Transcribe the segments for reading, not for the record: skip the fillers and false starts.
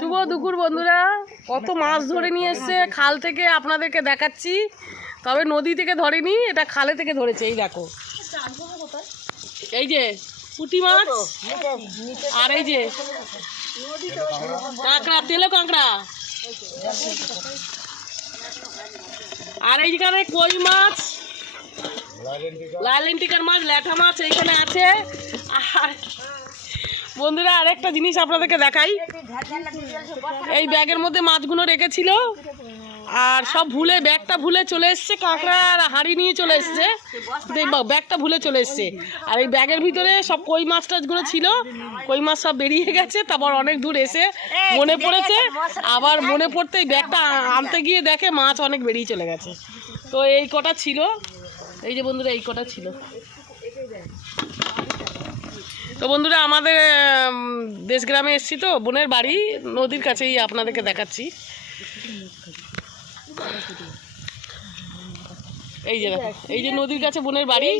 শুভ দুপুর বন্ধুরা, কত মাছ ধরে নিয়ে এসছে খাল থেকে আপনাদেরকে দেখাচ্ছি। তবে নদী থেকে ধরেনি, এটা খালে থেকে ধরেছে। এই দেখো, এই যে পুঁটি মাছ, আর এই যে কাঁকড়া, তেলে কাঁকড়া, আর এইখানে কই মাছ, লাইলেন্টিকার মাছ, ল্যাঠা মাছ এইখানে আছে। আর বন্ধুরা আরেকটা জিনিস আপনাদেরকে দেখাই, এই ব্যাগের মধ্যে মাছগুলো রেখেছিল আর সব ভুলে, ব্যাগটা ভুলে চলে এসছে। কাঁকড়া আর হাঁড়ি নিয়ে চলে এসছে, ব্যাগটা ভুলে চলে এসছে। আর এই ব্যাগের ভিতরে সব কই মাছ টাছগুলো ছিল, কই মাছ সব বেরিয়ে গেছে। তারপর অনেক দূর এসে মনে পড়েছে, আবার মনে পড়তে এই ব্যাগটা আনতে গিয়ে দেখে মাছ অনেক বেরিয়ে চলে গেছে। তো এই কটা ছিল, এই যে বন্ধুরা এই কটা ছিল। তো বন্ধুরা আমাদের দেশ গ্রামে এসছি, তো বোনের বাড়ি নদীর কাছেই আপনাদেরকে দেখাচ্ছি। এই যে দেখো, এই যে নদীর কাছে বোনের বাড়ি।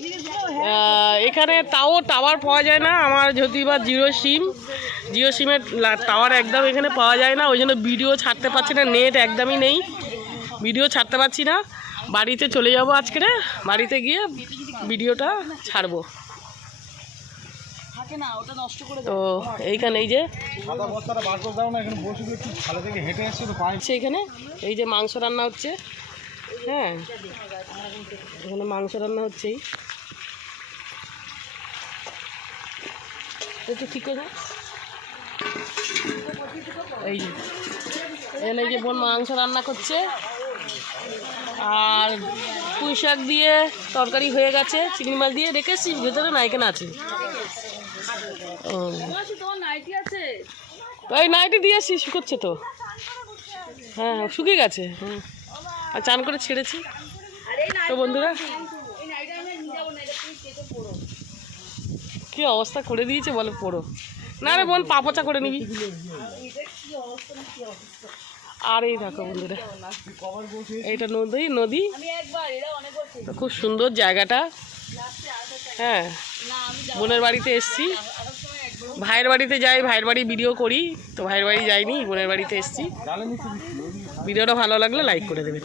এখানে তাও টাওয়ার পাওয়া যায় না। আমার যদি বা জিও সিমের টাওয়ার একদম এখানে পাওয়া যায় না, ওই জন্য ভিডিও ছাড়তে পারছি না। নেট একদমই নেই, ভিডিও ছাড়তে পারছি না। বাড়িতে চলে যাবো আজকে, বাড়িতে গিয়ে ভিডিওটা ছাড়বো। তো এইখানে এই যে এখানে এই যে মাংস রান্না হচ্ছে। হ্যাঁ, এখানে মাংস রান্না হচ্ছে। একটু ঠিক করে এই যে এখানে এই যে বোন মাংস রান্না করছে, আর পুঁই শাক দিয়ে তরকারি হয়ে গেছে। চিংড়ি মাছ দিয়ে রেখেছি, ভেতরে না এখানে আছে। ওই নাইটি দিয়েছি, শুকোচ্ছে তো। হ্যাঁ শুকিয়ে গেছে, আর চান করে ছেড়েছি। তো বন্ধুরা কি অবস্থা করে দিয়েছে বলে, পড়ো না রে বোন, পা পোচা করে নিবি। আর এই দেখো বন্ধুরা, এইটা নদী খুব সুন্দর জায়গাটা। হ্যাঁ, বোনের বাড়িতে এসছি, ভাইয়ের বাড়িতে যাই, ভাইয়ের বাড়ি ভিডিও করি, তো ভাইয়ের বাড়ি যাইনি, বোনের বাড়িতে এসছি। ভিডিওটা ভালো লাগলে লাইক করে দেবেন।